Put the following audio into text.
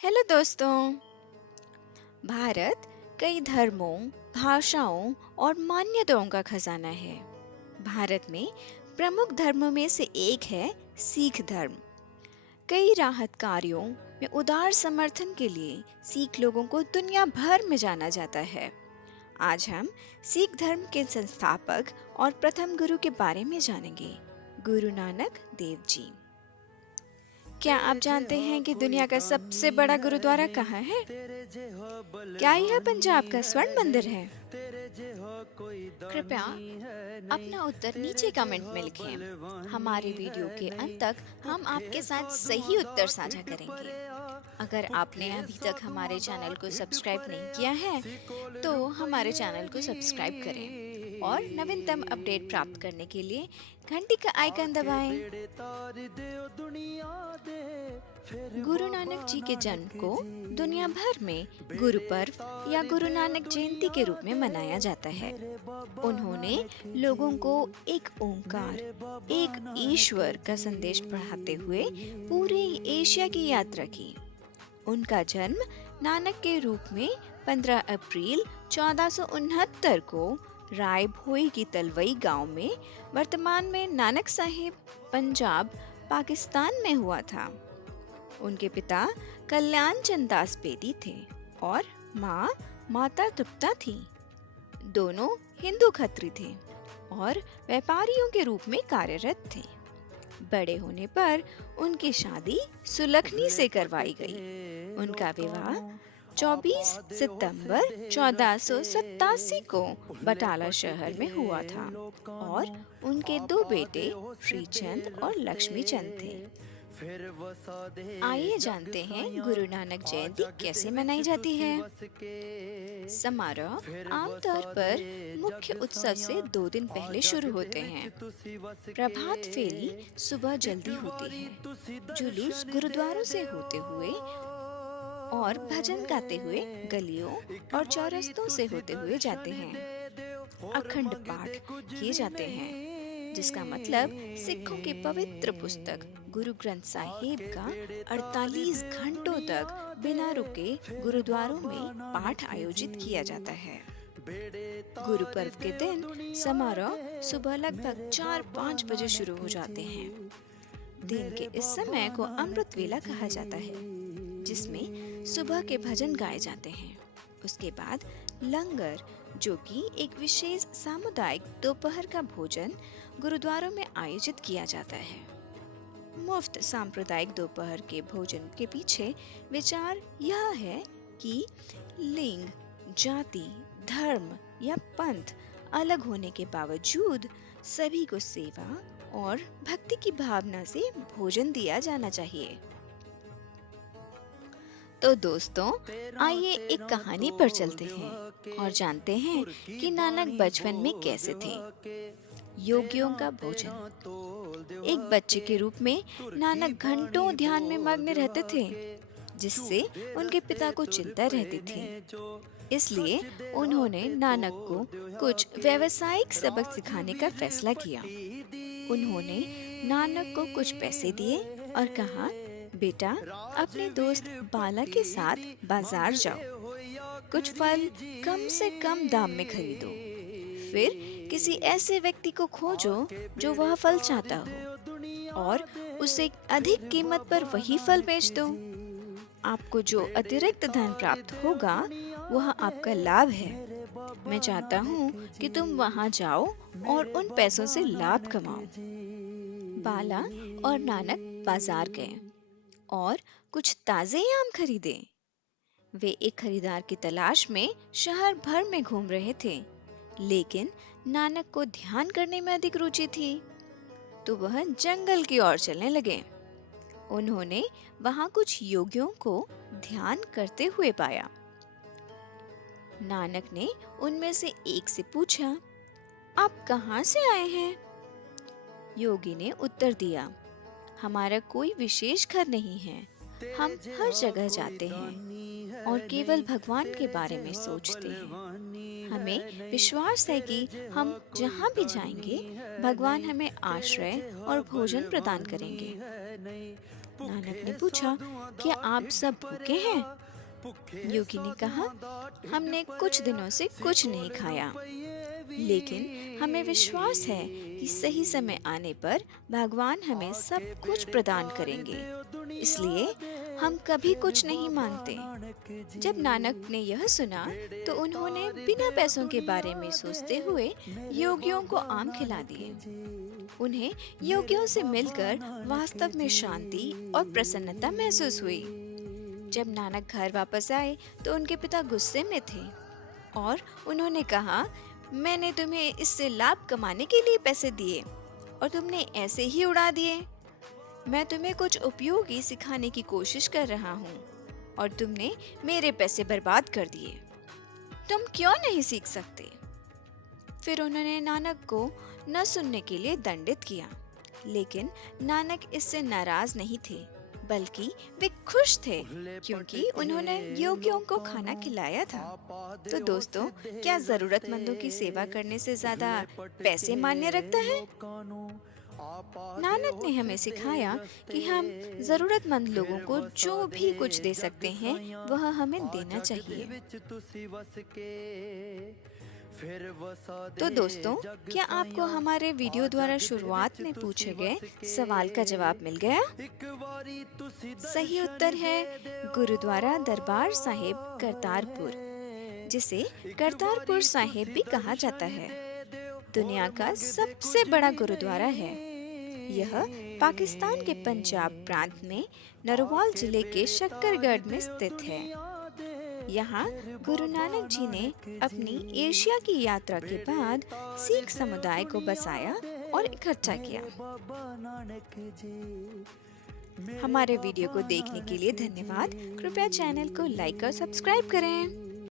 Hello दोस्तों। भारत कई धर्मों, भाषाओं और मान्यताओं का खजाना है। भारत में प्रमुख धर्मों में से एक है सिख धर्म। कई राहत कार्यों में उदार समर्थन के लिए सिख लोगों को दुनिया भर में जाना जाता है। आज हम सिख धर्म के संस्थापक और प्रथम गुरु के बारे में जानेंगे, गुरु नानक देव जी। क्या आप जानते हैं कि दुनिया का सबसे बड़ा गुरुद्वारा कहाँ है? क्या यह पंजाब का स्वर्ण मंदिर है? कृपया अपना उत्तर नीचे कमेंट में लिखें। हमारे वीडियो के अंत तक हम आपके साथ सही उत्तर साझा करेंगे। अगर आपने अभी तक हमारे चैनल को सब्सक्राइब नहीं किया है, तो हमारे चैनल को सब्सक्राइब करें और नवीनतम अपडेट प्राप्त करने के लिए घंटी का आइकन दबाएं। गुरु नानक जी के जन्म को दुनिया भर में गुरु पर्व या गुरु नानक जयंती के रूप में मनाया जाता है। उन्होंने लोगों को एक ओंकार, एक ईश्वर का संदेश पढ़ाते हुए पूरे एशिया की यात्रा की। उनका जन्म नानक के रूप में 15 अप्रैल 1469 को राय भोई की तलवई गांव में, वर्तमान में नानक साहिब, पंजाब, पाकिस्तान में हुआ था। उनके पिता कल्याण चंद दास बेदी थे और माँ माता तृप्ता थी। दोनों हिंदू खत्री थे और व्यापारियों के रूप में कार्यरत थे। बड़े होने पर उनकी शादी सुलखनी से करवाई गई। उनका विवाह 24 सितंबर 1487 को बटाला शहर में हुआ था और उनके दो बेटे श्रीचंद और लक्ष्मी चंद थे। आइए जानते हैं गुरु नानक जयंती कैसे मनाई जाती है। समारोह आमतौर पर मुख्य उत्सव से 2 दिन पहले शुरू होते हैं। प्रभात फेरी सुबह जल्दी होती है। जुलूस गुरुद्वारों से होते हुए और भजन गाते हुए गलियों और चौरस्तों से होते हुए जाते हैं। अखंड पाठ किए जाते हैं, जिसका मतलब सिखों की पवित्र पुस्तक गुरु ग्रंथ साहिब का 48 घंटों तक बिना रुके गुरुद्वारों में पाठ आयोजित किया जाता है। गुरु पर्व के दिन समारोह सुबह लगभग 4-5 बजे शुरू हो जाते हैं। दिन के इस समय को अमृत वेला कहा जाता है, जिसमें सुबह के भजन गाए जाते हैं। उसके बाद लंगर, जो कि एक विशेष सामुदायिक दोपहर का भोजन, गुरुद्वारों में आयोजित किया जाता है। मुफ्त सांप्रदायिक दोपहर के भोजन के पीछे विचार यह है कि लिंग, जाति, धर्म या पंथ अलग होने के बावजूद सभी को सेवा और भक्ति की भावना से भोजन दिया जाना चाहिए। तो दोस्तों, आइए एक कहानी पर चलते हैं और जानते हैं कि नानक बचपन में कैसे थे। योगियों का भोजन। एक बच्चे के रूप में नानक घंटों ध्यान में मग्न रहते थे, जिससे उनके पिता को चिंता रहती थी। इसलिए उन्होंने नानक को कुछ व्यावसायिक सबक सिखाने का फैसला किया। उन्होंने नानक को कुछ पैसे दिए और कहा, बेटा, अपने दोस्त बाला के साथ बाजार जाओ, कुछ फल कम से कम दाम में खरीदो, फिर किसी ऐसे व्यक्ति को खोजो जो वह फल चाहता हो और उसे अधिक कीमत पर वही फल बेच दो। आपको जो अतिरिक्त धन प्राप्त होगा वह आपका लाभ है। मैं चाहता हूँ कि तुम वहाँ जाओ और उन पैसों से लाभ कमाओ। बाला और नानक बाजार गए और कुछ ताजे आम खरीदे। वे एक खरीदार की तलाश में शहर भर में घूम रहे थे, लेकिन नानक को ध्यान करने में अधिक रुचि थी, तो वह जंगल की ओर चलने लगे। उन्होंने वहां कुछ योगियों को ध्यान करते हुए पाया। नानक ने उनमें से एक से पूछा, आप कहाँ से आए हैं? योगी ने उत्तर दिया, हमारा कोई विशेष घर नहीं है, हम हर जगह जाते हैं और केवल भगवान के बारे में सोचते हैं। हमें विश्वास है कि हम जहाँ भी जाएंगे, भगवान हमें आश्रय और भोजन प्रदान करेंगे। नानक ने पूछा, क्या आप सब भूखे हैं? योगी ने कहा, हमने कुछ दिनों से कुछ नहीं खाया, लेकिन हमें विश्वास है कि सही समय आने पर भगवान हमें सब कुछ प्रदान करेंगे, इसलिए हम कभी कुछ नहीं मांगते। जब नानक ने यह सुना तो उन्होंने बिना पैसों के बारे में सोचते हुए योगियों को आम खिला दिए। उन्हें योगियों से मिलकर वास्तव में शांति और प्रसन्नता महसूस हुई। जब नानक घर वापस आए तो उनके पिता गुस्से में थे और उन्होंने कहा, मैंने तुम्हें इससे लाभ कमाने के लिए पैसे दिए और तुमने ऐसे ही उड़ा दिए। मैं तुम्हें कुछ उपयोगी सिखाने की कोशिश कर रहा हूँ और तुमने मेरे पैसे बर्बाद कर दिए। तुम क्यों नहीं सीख सकते? फिर उन्होंने नानक को न सुनने के लिए दंडित किया, लेकिन नानक इससे नाराज नहीं थे, बल्कि वे खुश थे क्योंकि उन्होंने योगियों को खाना खिलाया था। तो दोस्तों, क्या जरूरतमंदों की सेवा करने से ज्यादा पैसे मायने रखता है? नानक ने हमें सिखाया कि हम जरूरतमंद लोगों को जो भी कुछ दे सकते हैं वह हमें देना चाहिए। तो दोस्तों, क्या आपको हमारे वीडियो द्वारा शुरुआत में पूछे गए सवाल का जवाब मिल गया? सही उत्तर है गुरुद्वारा दरबार साहिब करतारपुर, जिसे करतारपुर साहिब भी कहा जाता है। दुनिया का सबसे बड़ा गुरुद्वारा है। यह पाकिस्तान के पंजाब प्रांत में नरवाल जिले के शक्करगढ़ में स्थित है। यहाँ गुरु नानक जी ने अपनी एशिया की यात्रा के बाद सिख समुदाय को बसाया और इकट्ठा किया। हमारे वीडियो को देखने के लिए धन्यवाद। कृपया चैनल को लाइक और सब्सक्राइब करें।